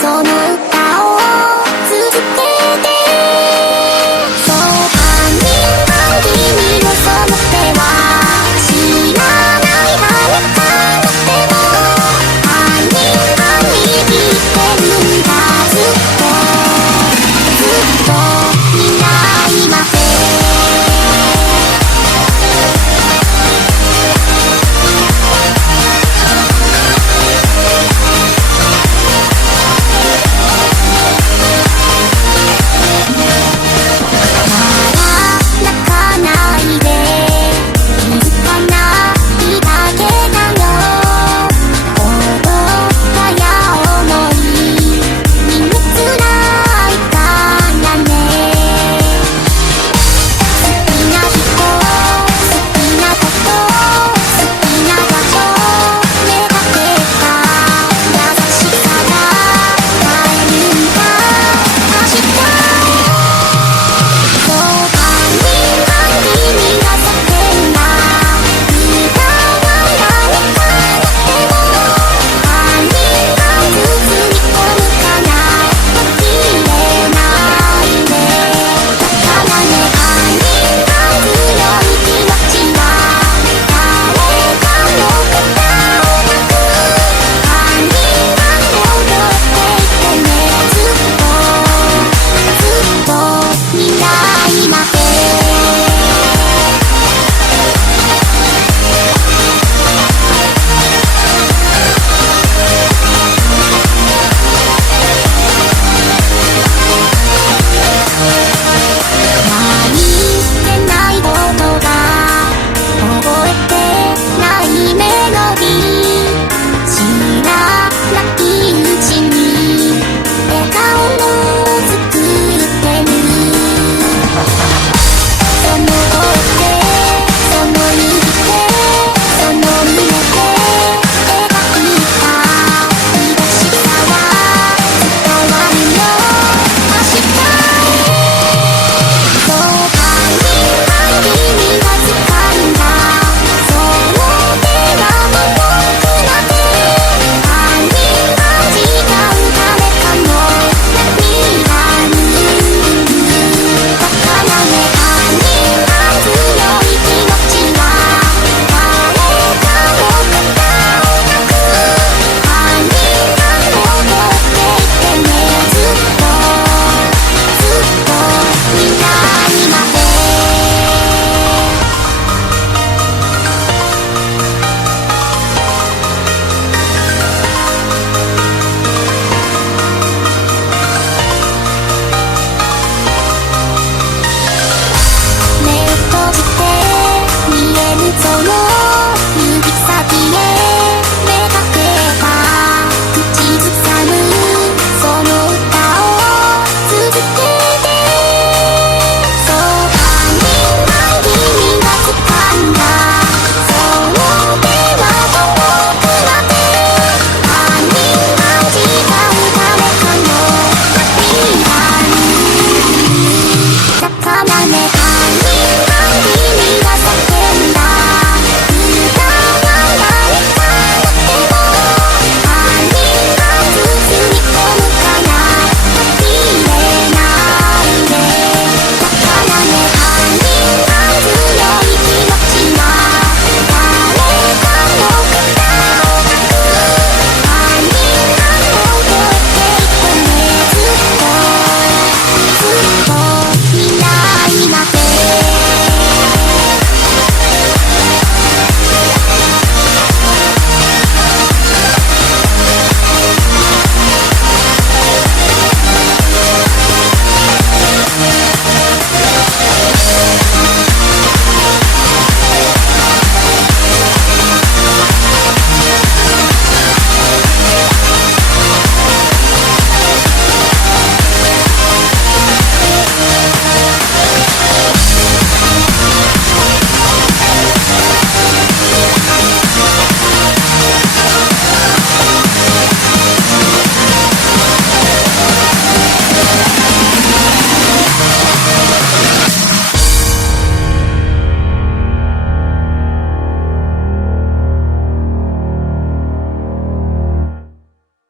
その